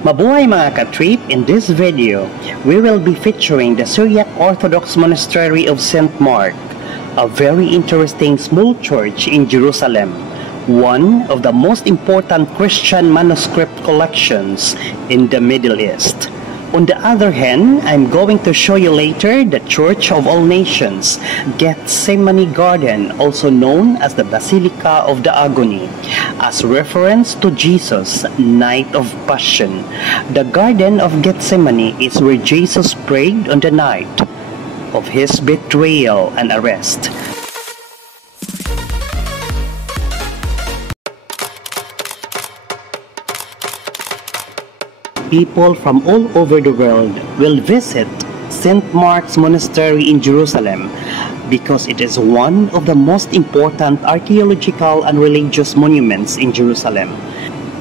Mabuhay mga ka-trip! In this video, we will be featuring the Syriac Orthodox Monastery of St. Mark, a very interesting small church in Jerusalem, one of the most important Christian manuscript collections in the Middle East. On the other hand, I'm going to show you later the Church of All Nations, Gethsemane Garden, also known as the Basilica of the Agony, as reference to Jesus' night of Passion. The Garden of Gethsemane is where Jesus prayed on the night of his betrayal and arrest. People from all over the world will visit St. Mark's Monastery in Jerusalem because it is one of the most important archaeological and religious monuments in Jerusalem.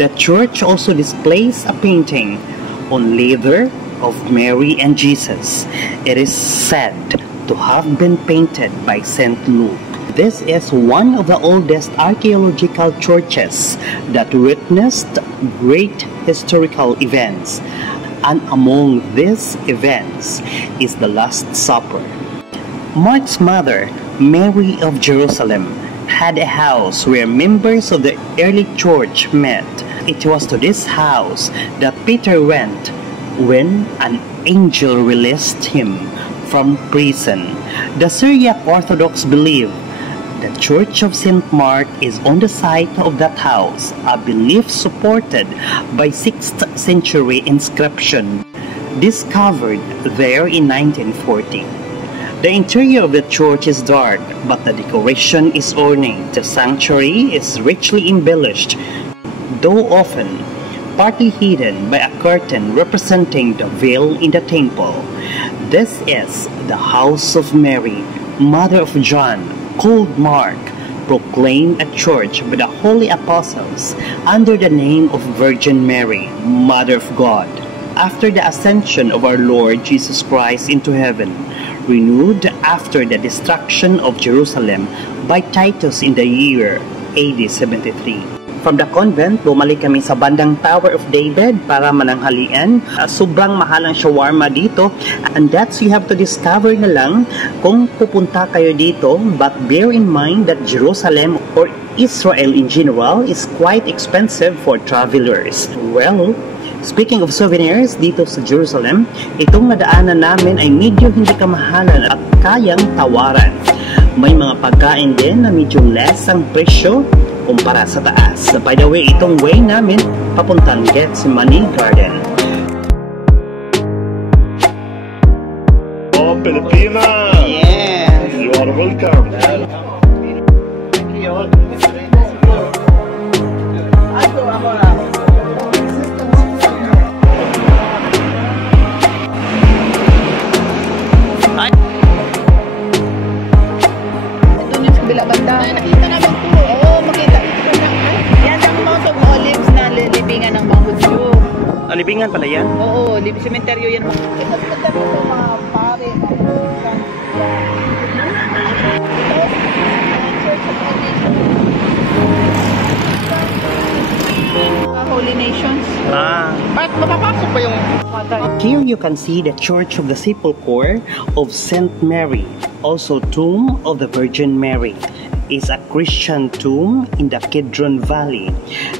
The church also displays a painting on leather of Mary and Jesus. It is said to have been painted by St. Luke. This is one of the oldest archaeological churches that witnessed great historical events, and among these events is the Last Supper. Mark's mother, Mary of Jerusalem, had a house where members of the early church met. It was to this house that Peter went when an angel released him from prison. The Syriac Orthodox believe the Church of St. Mark is on the site of that house, a belief supported by 6th century inscription discovered there in 1940. The interior of the church is dark, but the decoration is ornate. The sanctuary is richly embellished, though often partly hidden by a curtain representing the veil in the temple. This is the house of Mary, mother of John, called Mark, proclaimed at church by the holy apostles under the name of Virgin Mary, Mother of God. After the ascension of our Lord Jesus Christ into heaven, renewed after the destruction of Jerusalem by Titus in the year AD 73. From the convent, bumalik kami sa bandang Tower of David para mananghalian. Sobrang mahal ang shawarma dito, and that's you have to discover na lang kung pupunta kayo dito. But bear in mind that Jerusalem or Israel in general is quite expensive for travelers. Well, speaking of souvenirs dito sa Jerusalem, itong nadaanan namin ay medyo hindi kamahalan at kayang tawaran. May mga pagkain din na medyo less ang presyo kumpara sa taas. By the way, itong way namin papuntang Gethsemane Garden. Oh, Pilipinas! Yes! You are welcome! Thank you. Ito yung sa bila banda. Nakita namin po. Oo, makita. Yan ang Mount of Olives na libingan ng mga Hudyo. Libingan pala yan? Oo, cementerio yan. Cementerio ito mga pare, mga Christian. Church of All Nations. Holy Nations. Bakit mapapasok ba yung mother? Here you can see the Church of the Sepulchre of St. Mary, also Tomb of the Virgin Mary. Is a Christian tomb in the Kidron Valley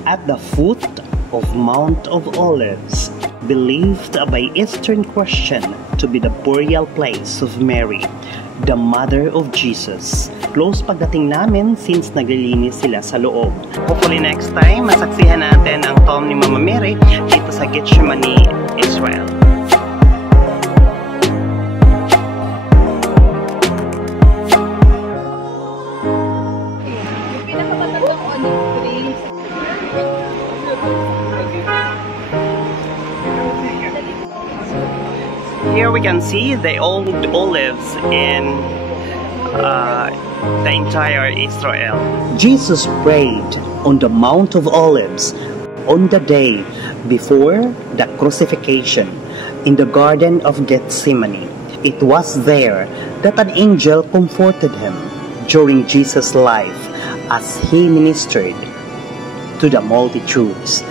at the foot of Mount of Olives, believed by Eastern Christian to be the burial place of Mary, the mother of Jesus. Close pagdating namin since naglilinis sila sa loob. Hopefully next time, masaksihan natin ang tomb ni Mama Mary dito sa Gethsemane, Israel. Here we can see the old olives in the entire Israel. Jesus prayed on the Mount of Olives on the day before the crucifixion in the Garden of Gethsemane. It was there that an angel comforted him during Jesus' life as he ministered to the multitudes.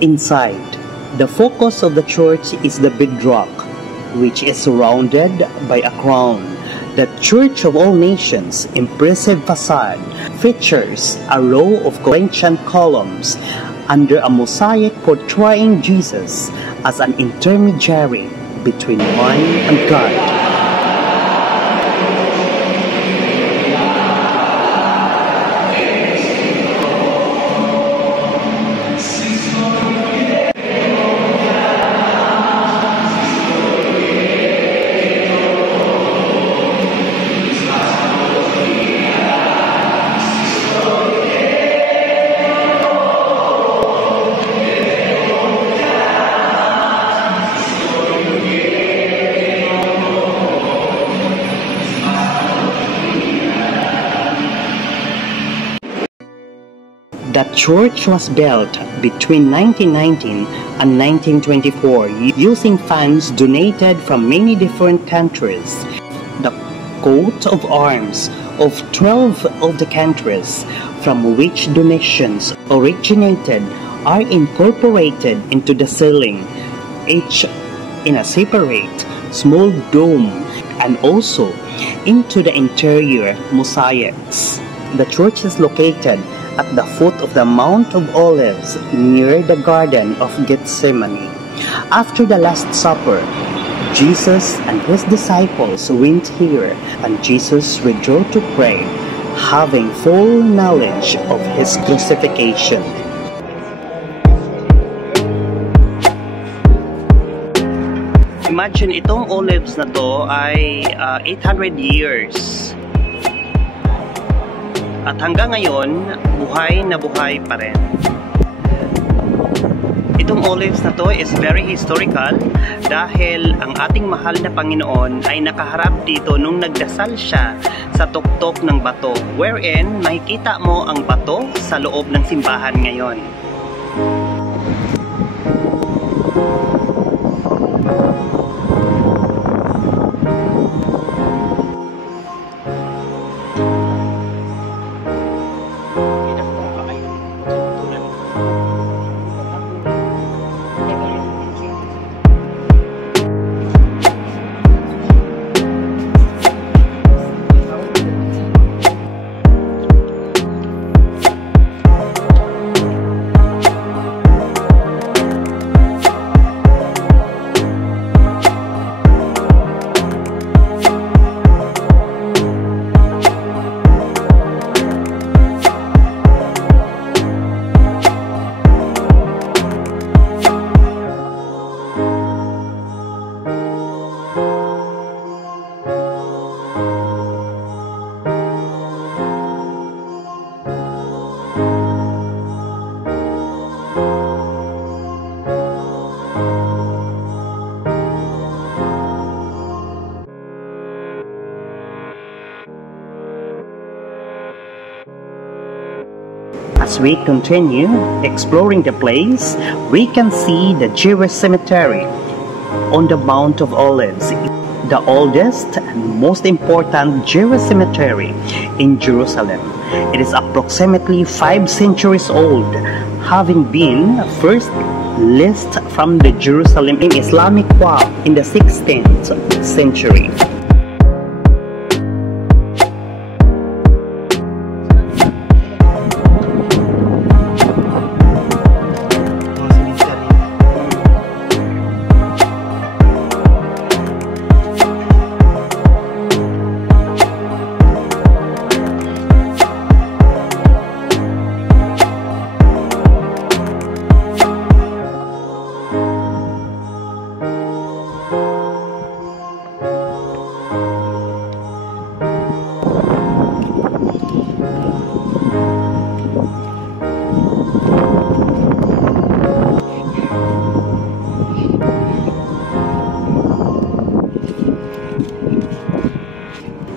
Inside, the focus of the church is the bedrock, which is surrounded by a crown. The Church of All Nations' impressive facade features a row of Corinthian columns under a mosaic portraying Jesus as an intermediary between man and God. The church was built between 1919 and 1924 using funds donated from many different countries. The coat of arms of 12 of the countries from which donations originated are incorporated into the ceiling, each in a separate small dome, and also into the interior mosaics. The church is located at the foot of the Mount of Olives near the Garden of Gethsemane. After the Last Supper, Jesus and his disciples went here, and Jesus withdrew to pray, having full knowledge of his crucifixion. Imagine, itong olives na to ay 800 years. At hanggang ngayon, buhay na buhay pa rin. Itong olives na to is very historical dahil ang ating mahal na Panginoon ay nakaharap dito nung nagdasal siya sa tuktok ng bato, wherein makikita mo ang bato sa loob ng simbahan ngayon. As we continue exploring the place, we can see the Jewish cemetery on the Mount of Olives, the oldest and most important Jewish cemetery in Jerusalem. It is approximately 5 centuries old, having been first listed from the Jerusalem in Islamic wall in the 16th century.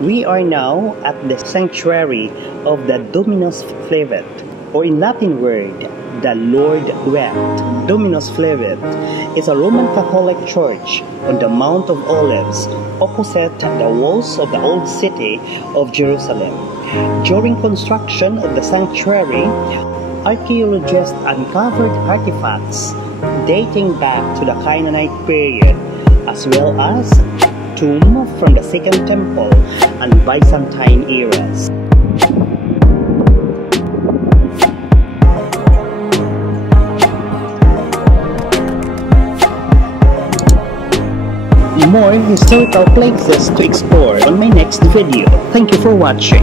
We are now at the sanctuary of the dominus flevit, or in Latin word, the Lord wept. Dominus flevit is a Roman Catholic church on the Mount of Olives, opposite the walls of the old city of Jerusalem. During construction of the sanctuary, archaeologists uncovered artifacts dating back to the Canaanite period, as well as tomb from the Second Temple and Byzantine eras. More historical places to explore on my next video. Thank you for watching.